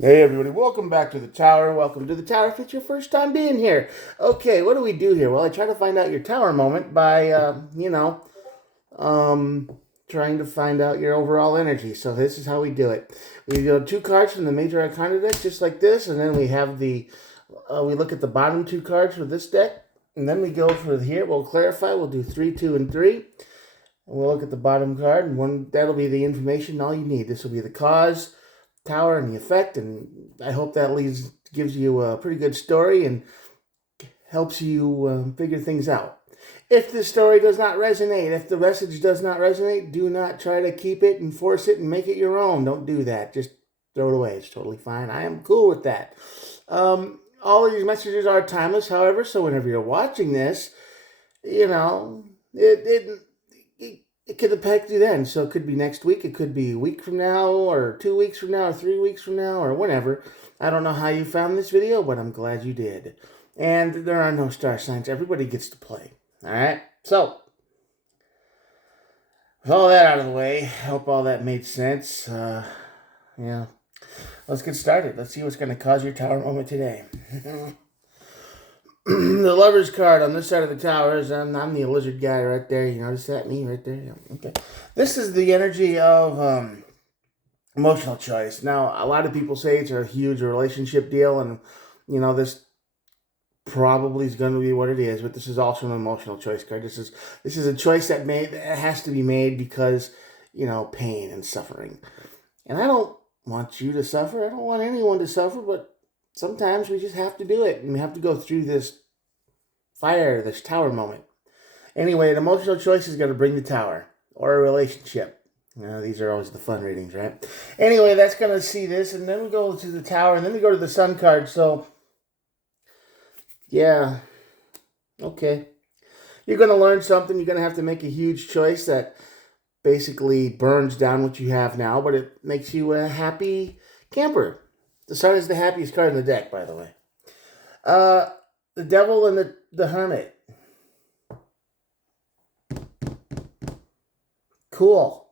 Hey everybody, welcome back to the tower. Welcome to the tower if it's your first time being here. Okay, what do we do here? Well, I try to find out your tower moment by, um, trying to find out your overall energy. So this is how we do it. We go two cards from the major arcana deck, just like this, and then we have we look at the bottom two cards for this deck, and then we go for here. We'll clarify. We'll do 3, 2, and 3. And we'll look at the bottom card, and that'll be the information, all you need. This will be the cause, tower, and the effect, and I hope that gives you a pretty good story and helps you figure things out. If the story does not resonate, if the message does not resonate, do not try to keep it and force it and make it your own. Don't do that. Just throw it away. It's totally fine. I am cool with that. All of these messages are timeless, however, so whenever you're watching this, you know, it could affect you then. So it could be next week, it could be a week from now, or 2 weeks from now, or 3 weeks from now, or whenever. I don't know how you found this video, but I'm glad you did. And there are no star signs. Everybody gets to play. All right? So, with all that out of the way, I hope all that made sense. Yeah. Let's get started. Let's see what's going to cause your tower moment today. The Lover's card on this side of the tower is I'm the lizard guy right there. You notice that? Me right there? Yeah. Okay. This is the energy of emotional choice. Now, a lot of people say it's a huge relationship deal, and this probably is going to be what it is. But this is also an emotional choice card. This is a choice that has to be made because pain and suffering. And I don't want you to suffer. I don't want anyone to suffer. But sometimes we just have to do it, and we have to go through this fire, this tower moment. Anyway, an emotional choice is going to bring the tower or a relationship. These are always the fun readings, right? Anyway, that's going to see this, and then we go to the tower, and then we go to the sun card. So, yeah, okay. You're going to learn something. You're going to have to make a huge choice that basically burns down what you have now, but it makes you a happy camper. The sun is the happiest card in the deck, by the way. The devil and the hermit. Cool.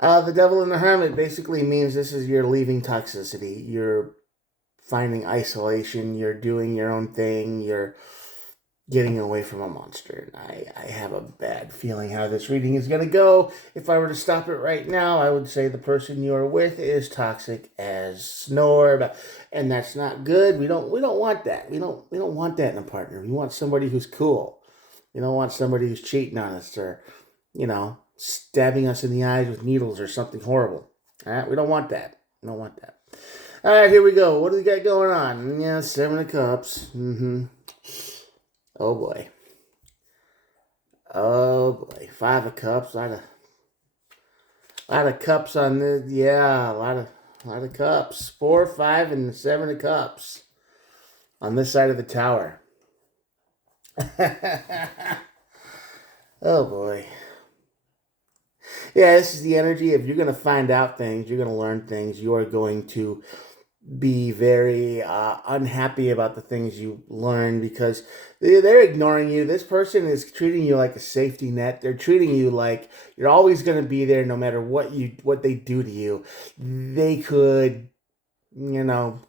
The devil and the hermit basically means this is you're leaving toxicity. You're finding isolation. You're doing your own thing. You're getting away from a monster. I have a bad feeling how this reading is going to go. If I were to stop it right now, I would say the person you're with is toxic as snore, and that's not good. We don't want that. We don't want that in a partner. We want somebody who's cool. We don't want somebody who's cheating on us or stabbing us in the eyes with needles or something horrible. All right, we don't want that. We don't want that. All right, here we go. What do we got going on? Yeah, 7 of Cups. Oh boy. Oh boy. 5 of Cups. A lot of cups on this. Yeah, a lot of cups. 4, 5, and 7 of Cups on this side of the tower. Oh boy. Yeah, this is the energy. If you're going to find out things, you're going to learn things, you are going to be very unhappy about the things you learn because they're ignoring you. This person is treating you like a safety net. They're treating you like you're always going to be there no matter what they do to you. They could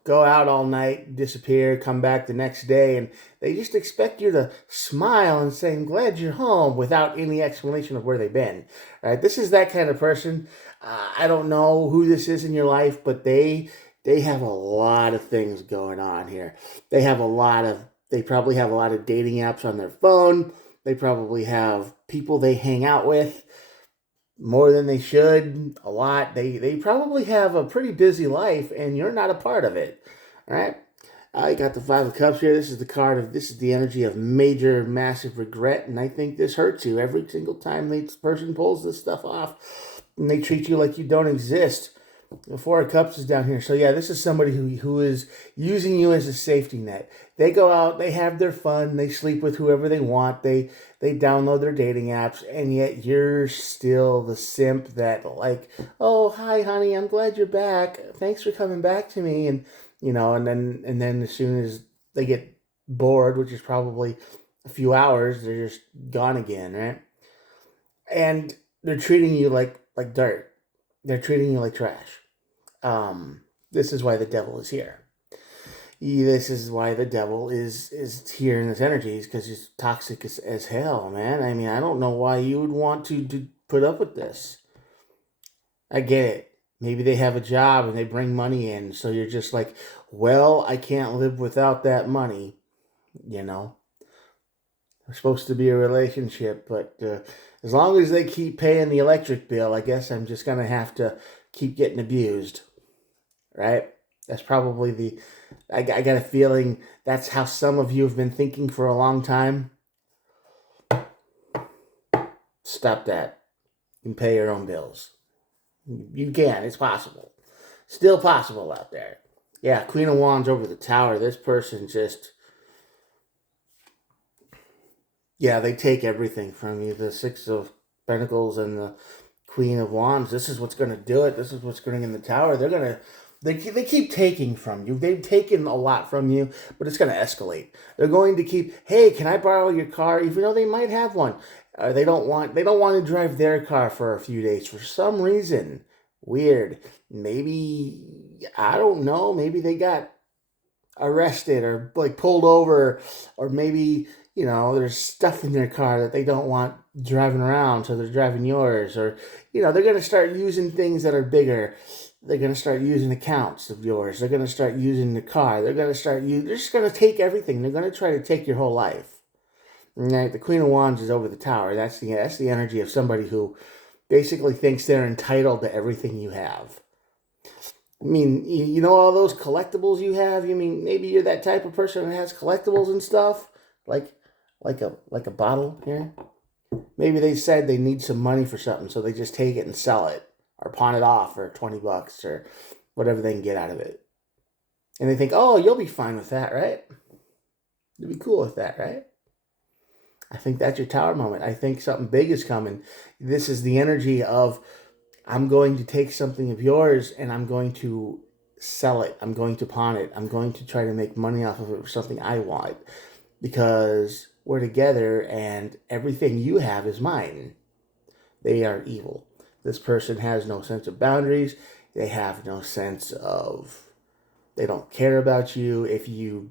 go out all night, disappear, come back the next day, and they just expect you to smile and say, I'm glad you're home, without any explanation of where they've been. All right, this is that kind of person. I don't know who this is in your life, but they have a lot of things going on here. They probably have a lot of dating apps on their phone. They probably have people they hang out with more than they should, a lot. They probably have a pretty busy life, and you're not a part of it. All right. I got the 5 of Cups here. This is the energy of major, massive regret, and I think this hurts you every single time this person pulls this stuff off, and they treat you like you don't exist. The 4 of Cups is down here. So yeah, this is somebody who is using you as a safety net. They go out, they have their fun, they sleep with whoever they want, they download their dating apps, and yet you're still the simp that oh, hi honey, I'm glad you're back. Thanks for coming back to me. And and then as soon as they get bored, which is probably a few hours, they're just gone again, right? And they're treating you like dirt. They're treating you like trash. This is why the devil is here. This is why the devil is here in this energy, is because he's toxic as hell, man. I mean, I don't know why you would want to put up with this. I get it. Maybe they have a job and they bring money in, so you're just like, well, I can't live without that money, you know. It's supposed to be a relationship, but as long as they keep paying the electric bill, I guess I'm just gonna have to keep getting abused, right? That's probably the. I got a feeling that's how some of you have been thinking for a long time. Stop that. You can pay your own bills. You can. It's possible. Still possible out there. Yeah, Queen of Wands over the tower. This person just. Yeah, they take everything from you. The Six of Pentacles and the Queen of Wands. This is what's going to do it. This is what's going in the tower. They're going to. They keep taking from you. They've taken a lot from you, but it's going to escalate. They're going to keep, hey, can I borrow your car? Even though they might have one. They don't want to drive their car for a few days for some reason. Weird. Maybe, I don't know. Maybe they got arrested or like pulled over, or maybe there's stuff in their car that they don't want driving around, so they're driving yours. Or they're going to start using things that are bigger. They're going to start using accounts of yours. They're going to start using the car. They're just going to take everything. They're going to try to take your whole life. And the Queen of Wands is over the tower. That's the energy of somebody who basically thinks they're entitled to everything you have. I mean, all those collectibles you have. You mean maybe you're that type of person that has collectibles and stuff, like a bottle here. Maybe they said they need some money for something, so they just take it and sell it or pawn it off for $20 or whatever they can get out of it. And they think, oh, you'll be fine with that, right? You'll be cool with that, right? I think that's your tower moment. I think something big is coming. This is the energy of, I'm going to take something of yours and I'm going to sell it. I'm going to pawn it. I'm going to try to make money off of it for something I want, because we're together and everything you have is mine. They are evil. This person has no sense of boundaries. They have no sense of, they don't care about you. If you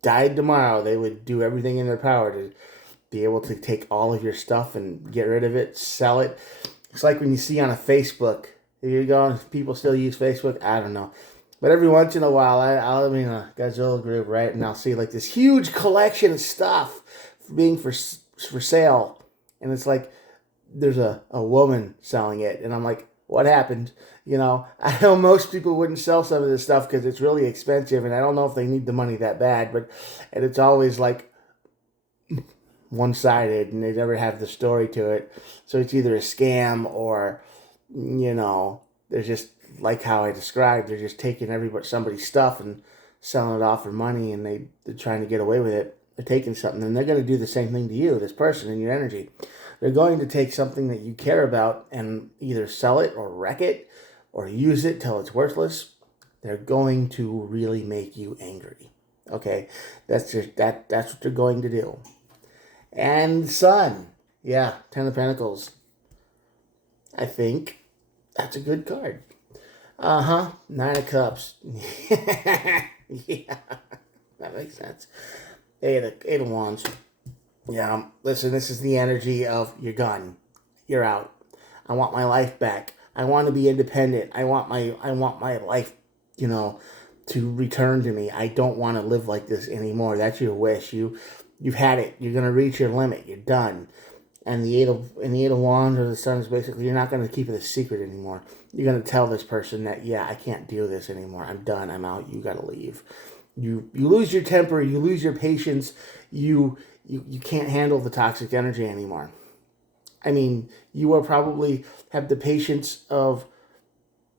died tomorrow, they would do everything in their power to be able to take all of your stuff and get rid of it, sell it. It's like when you see on a Facebook, here you go, people still use Facebook, I don't know. But every once in a while, I'll be in a Godzilla group, right? And I'll see like this huge collection of stuff being for sale. And it's like, there's a woman selling it. And I'm like, what happened? I know most people wouldn't sell some of this stuff because it's really expensive. And I don't know if they need the money that bad. And it's always like one-sided, and they never have the story to it. So it's either a scam or, they're just, like how I described, they're just taking somebody's stuff and selling it off for money, and they're trying to get away with it. They're taking something, and they're going to do the same thing to you, this person, and your energy. They're going to take something that you care about and either sell it or wreck it or use it till it's worthless. They're going to really make you angry. Okay? That's what they're going to do. And Sun. Yeah, Ten of Pentacles. I think that's a good card. Nine of Cups. Yeah, that makes sense. Eight of Wands. Yeah, listen, this is the energy of, you're gone. You're out. I want my life back. I want to be independent. I want my life, to return to me. I don't want to live like this anymore. That's your wish. You've had it. You're gonna reach your limit. You're done. And the eight of Wands or the Sun is basically, you're not gonna keep it a secret anymore. You're gonna tell this person that, yeah, I can't do this anymore. I'm done. I'm out. You gotta leave. You lose your temper. You lose your patience. You can't handle the toxic energy anymore. I mean, you will probably have the patience of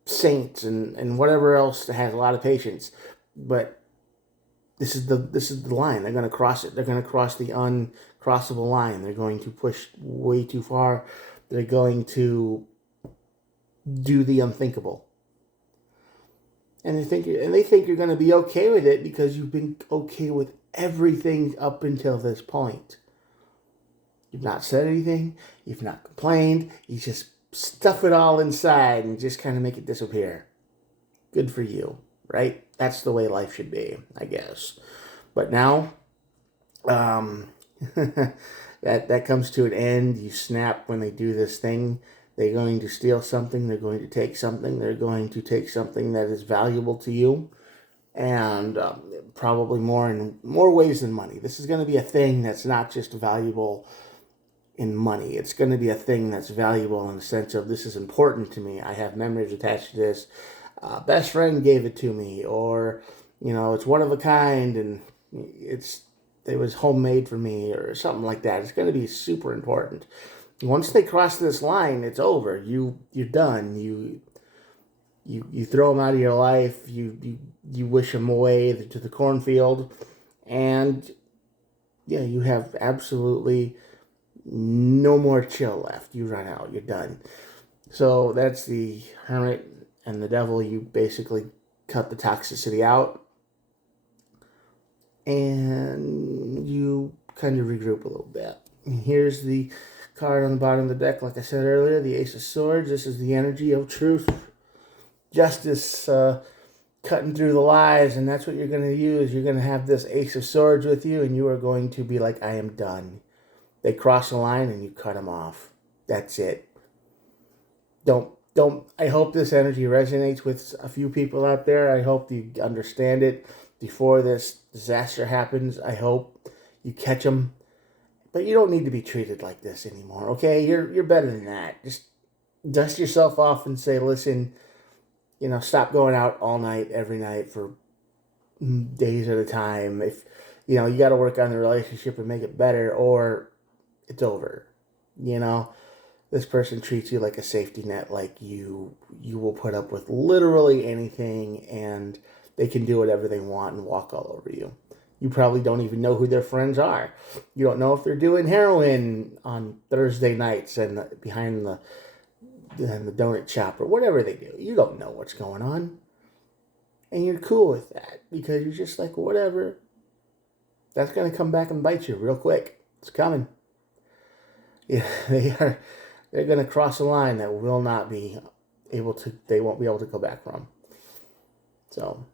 saints and whatever else that has a lot of patience, but this is the line. They're going to cross it. They're going to cross the uncrossable line. They're going to push way too far. They're going to do the unthinkable. And they think you're going to be okay with it because you've been okay with everything up until this point. You've not said anything. You've not complained. You just stuff it all inside and just kind of make it disappear. Good for you, right? That's the way life should be, I guess. But now, um, that comes to an end. You snap when they do this thing. They're going to steal something. They're going to take something. They're going to take something that is valuable to you, and probably more in more ways than money. This is going to be a thing that's not just valuable in money. It's going to be a thing that's valuable in the sense of this is important to me. I have memories attached to this. Best friend gave it to me, or it's one of a kind, and it was homemade for me, or something like that. It's going to be super important. Once they cross this line, it's over. You're done. You throw them out of your life. You wish them away to the cornfield, and yeah, you have absolutely no more chill left. You run out. You're done. So that's the hermit and the devil. You basically cut the toxicity out, and you kind of regroup a little bit. And here's the card on the bottom of the deck. Like I said earlier, the Ace of Swords. This is the energy of truth, justice, cutting through the lies, and that's what you're going to use. You're going to have this Ace of Swords with you, and you are going to be like, I am done. They cross the line, and you cut them off. That's it. Don't. I hope this energy resonates with a few people out there. I hope you understand it before this disaster happens. I hope you catch them. But you don't need to be treated like this anymore, okay? You're better than that. Just dust yourself off and say, listen, stop going out all night, every night for days at a time. If, you got to work on the relationship and make it better, or it's over. This person treats you like a safety net, like you will put up with literally anything, and they can do whatever they want and walk all over you. You probably don't even know who their friends are. You don't know if they're doing heroin on Thursday nights and behind the donut shop or whatever they do. You don't know what's going on. And you're cool with that because you're just like, whatever. That's going to come back and bite you real quick. It's coming. Yeah, they're going to cross a line that will not be able to, they won't be able to go back from. So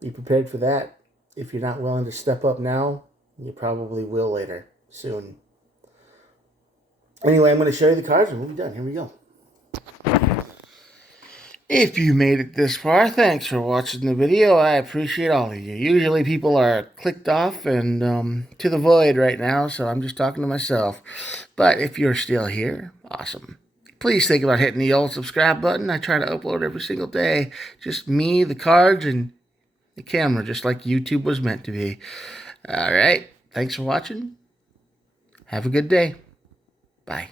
be prepared for that. If you're not willing to step up now, you probably will later, soon. Anyway, I'm going to show you the cards and we'll be done. Here we go. If you made it this far, thanks for watching the video. I appreciate all of you. Usually people are clicked off and to the void right now, so I'm just talking to myself. But if you're still here, awesome. Please think about hitting the old subscribe button. I try to upload every single day. Just me, the cards, and the camera, just like YouTube was meant to be. All right. Thanks for watching. Have a good day. Bye.